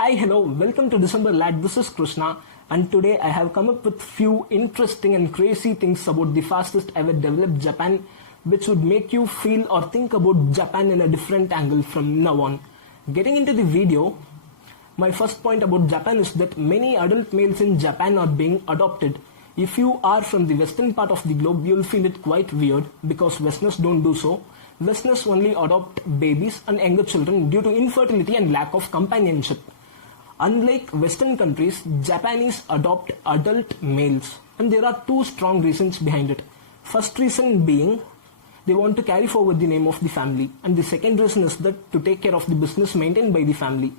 Hi, hello, welcome to December Lad. This is Krishna, and today I have come up with few interesting and crazy things about the fastest ever developed Japan, which would make you feel or think about Japan in a different angle from now on. Getting into the video, my first point about Japan is that many adult males in Japan are being adopted. If you are from the western part of the globe, you'll feel it quite weird because Westerners don't do so. Westerners only adopt babies and younger children due to infertility and lack of companionship. Unlike Western countries, Japanese adopt adult males, and there are two strong reasons behind it. First reason being, they want to carry forward the name of the family, and the second reason is that to take care of the business maintained by the family.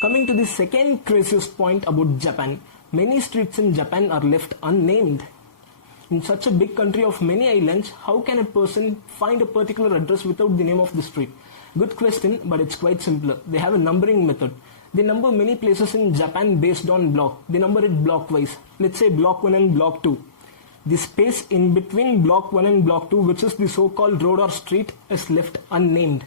Coming to the second craziest point about Japan, many streets in Japan are left unnamed. In such a big country of many islands, how can a person find a particular address without the name of the street? Good question, but it's quite simpler. They have a numbering method. They number many places in Japan based on block. They number it block-wise. Let's say block 1 and block 2. The space in between block 1 and block 2, which is the so-called road or street, is left unnamed.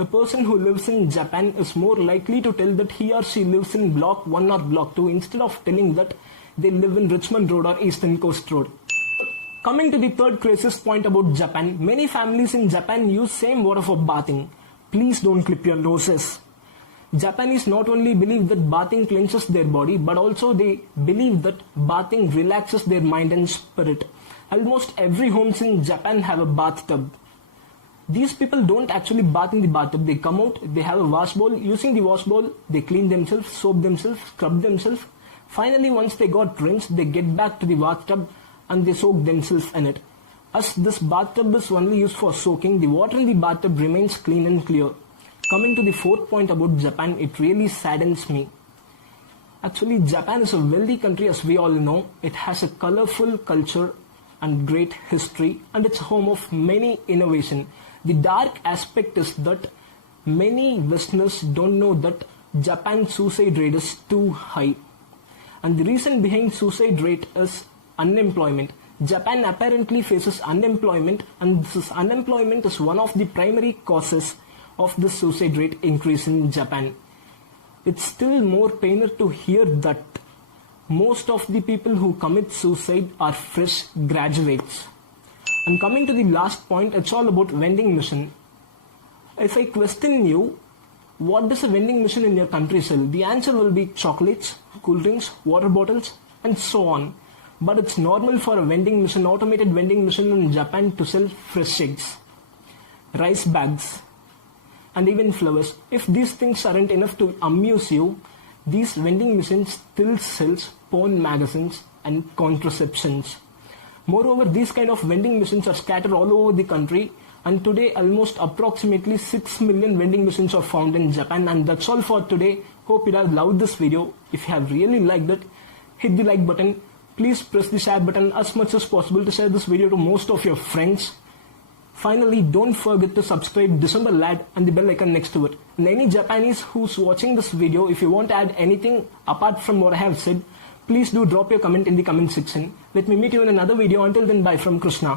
A person who lives in Japan is more likely to tell that he or she lives in block 1 or block 2 instead of telling that they live in Richmond Road or Eastern Coast Road. Coming to the third craziest point about Japan, many families in Japan use same water for bathing. Please don't clip your noses. Japanese not only believe that bathing cleanses their body, but also they believe that bathing relaxes their mind and spirit. Almost every homes in Japan have a bathtub. These people don't actually bath in the bathtub. They come out, they have a wash bowl. Using the wash bowl, they clean themselves, soap themselves, scrub themselves. Finally, once they got rinsed, they get back to the bathtub and they soak themselves in it. As this bathtub is only used for soaking, the water in the bathtub remains clean and clear. Coming to the fourth point about Japan, it really saddens me. Actually, Japan is a wealthy country, as we all know. It has a colorful culture and great history, and it's home of many innovation. The dark aspect is that many Westerners don't know that Japan's suicide rate is too high. And the reason behind suicide rate is unemployment. Japan apparently faces unemployment, and this unemployment is one of the primary causes of the suicide rate increase in Japan. It's still more painful to hear that most of the people who commit suicide are fresh graduates. And coming to the last point, it's all about vending machine. If I question you, what does a vending machine in your country sell? The answer will be chocolates, cool drinks, water bottles, and so on. But it's normal for a vending machine, automated vending machine in Japan to sell fresh eggs, rice bags, and even flowers. If these things aren't enough to amuse you, these vending machines still sells porn magazines and contraceptions. Moreover, these kind of vending machines are scattered all over the country, and today almost approximately 6 million vending machines are found in Japan. And that's all for today. Hope you have loved this video. If you have really liked it, hit the like button. Please press the share button as much as possible to share this video to most of your friends. Finally, don't forget to subscribe December Lad and the bell icon next to it. And any Japanese who's watching this video, if you want to add anything apart from what I have said, please do drop your comment in the comment section. Let me meet you in another video. Until then, bye from Krishna.